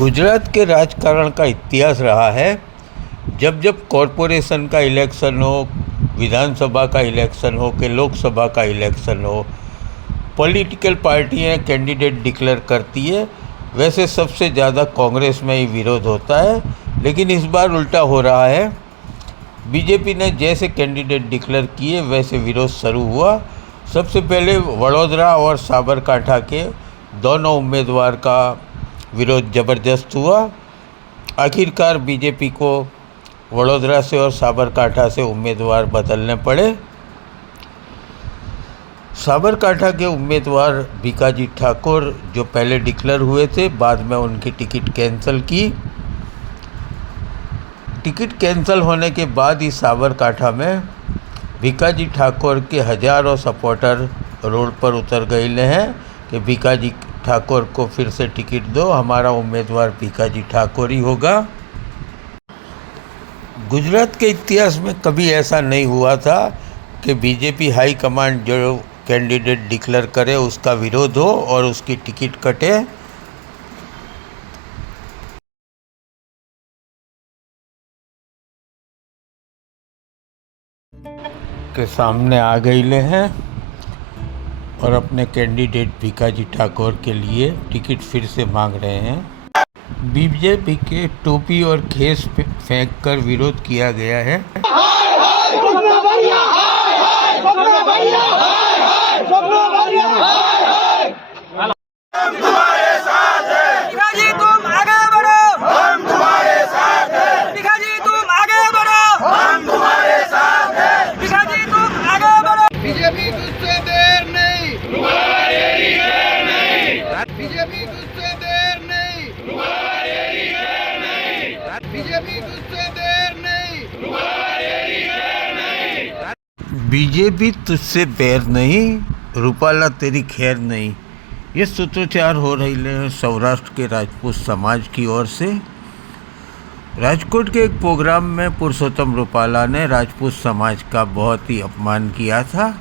गुजरात के राजकारण का इतिहास रहा है। जब जब कॉरपोरेशन का इलेक्शन हो, विधानसभा का इलेक्शन हो कि लोकसभा का इलेक्शन हो, पॉलिटिकल पार्टियां कैंडिडेट डिक्लेयर करती है। वैसे सबसे ज़्यादा कांग्रेस में ही विरोध होता है, लेकिन इस बार उल्टा हो रहा है। बीजेपी ने जैसे कैंडिडेट डिक्लेयर किए वैसे विरोध शुरू हुआ। सबसे पहले वडोदरा और साबरकांठा के दोनों उम्मीदवार का विरोध ज़बरदस्त हुआ। आखिरकार बीजेपी को वडोदरा से और साबरकांठा से उम्मीदवार बदलने पड़े। साबरकांठा के उम्मीदवार भीकाजी ठाकुर जो पहले डिक्लेयर हुए थे, बाद में उनकी टिकट कैंसिल की। टिकट कैंसिल होने के बाद ही साबरकांठा में भीकाजी ठाकुर के हज़ारों सपोर्टर रोड पर उतर गए हैं कि भीकाजी ठाकुर को फिर से टिकट दो, हमारा उम्मीदवार भीकाजी ठाकुर ही होगा। गुजरात के इतिहास में कभी ऐसा नहीं हुआ था कि बीजेपी हाई कमांड जो कैंडिडेट डिक्लेयर करे उसका विरोध हो और उसकी टिकट कटे। के सामने आ गए हैं और अपने कैंडिडेट भीकाजी ठाकुर के लिए टिकट फिर से मांग रहे हैं। बीजेपी के टोपी और खेस फेंक कर विरोध किया गया है। बीजेपी तुझसे देर नहीं, बीजेपी तुझसे देर नहीं, बीजेपी तुझसे देर नहीं, बीजेपी तुझसे बैर नहीं, रूपाला तेरी खैर नहीं। ये सूत्रोच्चार हो रही है सौराष्ट्र के राजपूत समाज की ओर से। राजकोट के एक प्रोग्राम में पुरुषोत्तम रूपाला ने राजपूत समाज का बहुत ही अपमान किया था।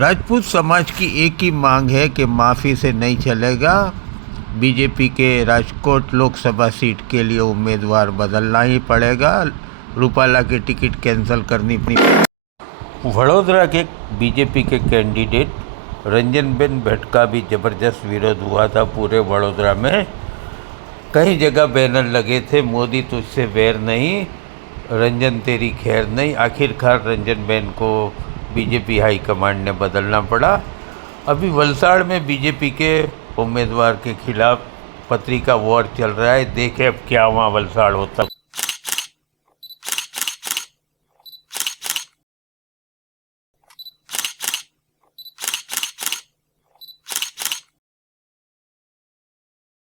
राजपूत समाज की एक ही मांग है कि माफ़ी से नहीं चलेगा, बीजेपी के राजकोट लोकसभा सीट के लिए उम्मीदवार बदलना ही पड़ेगा, रूपाला की टिकट कैंसिल करनी पड़ी। वडोदरा के बीजेपी के कैंडिडेट रंजनबेन भट्ट का भी ज़बरदस्त विरोध हुआ था पूरे वडोदरा में। कई जगह बैनर लगे थे, मोदी तुझसे बैर नहीं, रंजन तेरी खैर नहीं। आखिरकार रंजनबेन को बीजेपी हाई कमांड ने बदलना पड़ा। अभी वलसाड़ में बीजेपी के उम्मीदवार के खिलाफ पत्रिका वॉर चल रहा है। देखें अब क्या वहाँ वलसाड़ होता है।